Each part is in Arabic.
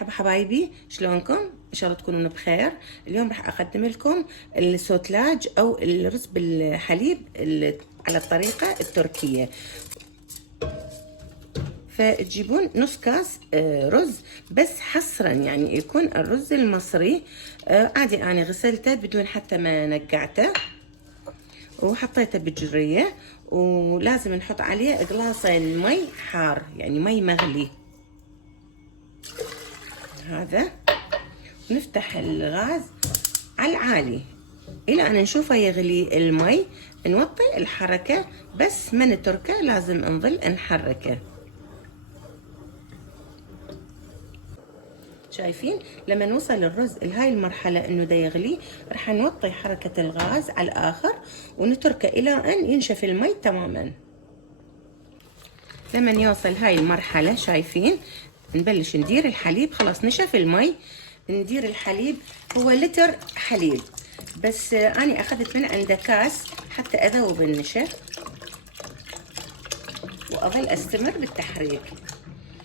مرحبا حبايبي، شلونكم؟ ان شاء الله تكونون بخير. اليوم راح اقدم لكم السوتلاج او الرز بالحليب على الطريقه التركيه. فتجيبون نص كاس رز، بس حصرا يعني يكون الرز المصري عادي. انا غسلته بدون حتى ما نقعته وحطيته بجريه، ولازم نحط عليه قلاصين مي حار، يعني مي مغلي. هذا نفتح الغاز على العالي الى ان نشوفه يغلي المي. نوطي الحركه بس ما نتركه، لازم نظل نحركه. شايفين لما نوصل الرز لهاي المرحله انه دا يغلي، راح نوطي حركه الغاز على الاخر ونتركه الى ان ينشف المي تماما. لما يوصل هاي المرحله شايفين نبلش ندير الحليب. خلاص نشف المي، ندير الحليب. هو لتر حليب، بس أنا أخذت من عنده كاس حتى أذوب النشا، وأظل أستمر بالتحريك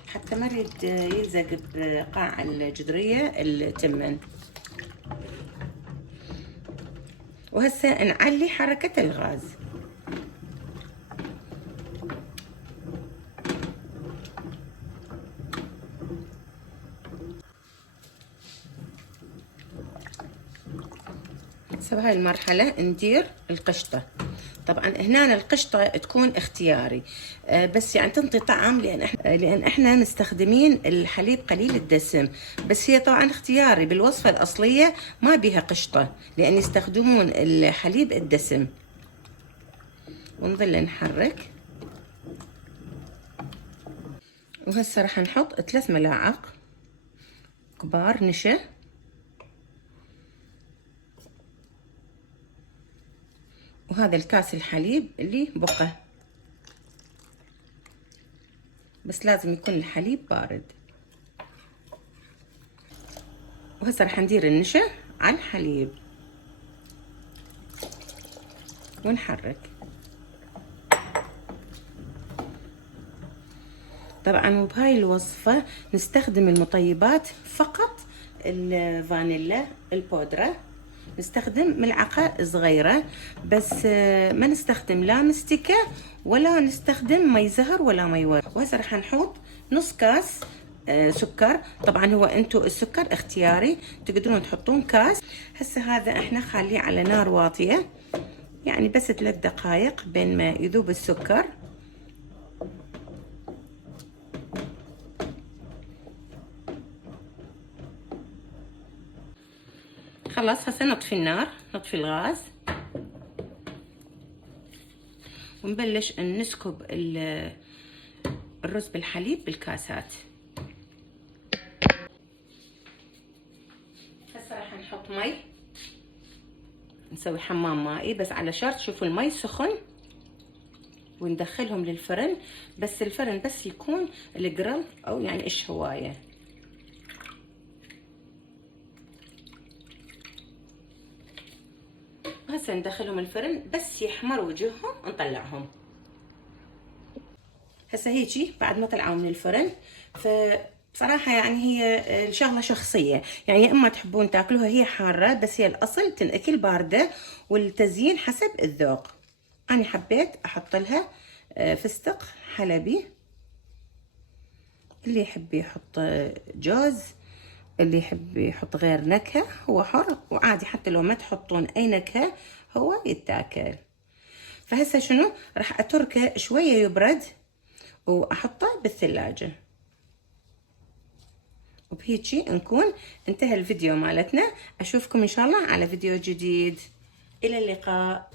حتى ما أريد يلزق بقاع الجدرية التمن. وهسه نعلي حركة الغاز. بهاي المرحلة ندير القشطة. طبعا هنا القشطة تكون اختياري، بس يعني تنطي طعم، لأن احنا مستخدمين الحليب قليل الدسم. بس هي طبعا اختياري، بالوصفة الأصلية ما بيها قشطة لأن يستخدمون الحليب الدسم. ونظل نحرك. وهسه راح نحط 3 ملاعق كبار نشا، وهذا الكاس الحليب اللي بقى، بس لازم يكون الحليب بارد. وهسه راح ندير النشا على الحليب ونحرك. طبعا وبهاي الوصفة نستخدم المطيبات فقط الفانيلا البودرة. نستخدم ملعقة صغيرة بس، ما نستخدم لا مستكة ولا نستخدم مي زهر ولا مي ورد. وهسه راح نحط نص كاس سكر. طبعا هو انتو السكر اختياري، تقدرون تحطون كاس. هسه هذا احنا خليه على نار واطية، يعني بس 3 دقائق بين ما يذوب السكر. خلاص هسه نطفي النار، نطفي الغاز، ونبلش نسكب الرز بالحليب بالكاسات. هسه راح نحط مي، نسوي حمام مائي بس على شرط شوفوا المي سخن، وندخلهم للفرن. بس الفرن بس يكون الجرل او يعني الشوايه. هسه ندخلهم الفرن بس يحمر وجههم نطلعهم. هسه هيجي بعد ما طلعوا من الفرن، فبصراحه يعني هي الشغله شخصيه، يعني يا اما تحبون تاكلوها هي حاره، بس هي الاصل تنأكل بارده، والتزيين حسب الذوق. انا حبيت احط لها فستق حلبي، اللي يحب يحط جوز، اللي يحب يحط غير نكهة هو حر، وعادي حتى لو ما تحطون اي نكهة هو يتاكل. فهسه شنو راح اتركه شوية يبرد واحطه بالثلاجة. وبهيجي نكون انتهى الفيديو مالتنا. اشوفكم ان شاء الله على فيديو جديد. الى اللقاء.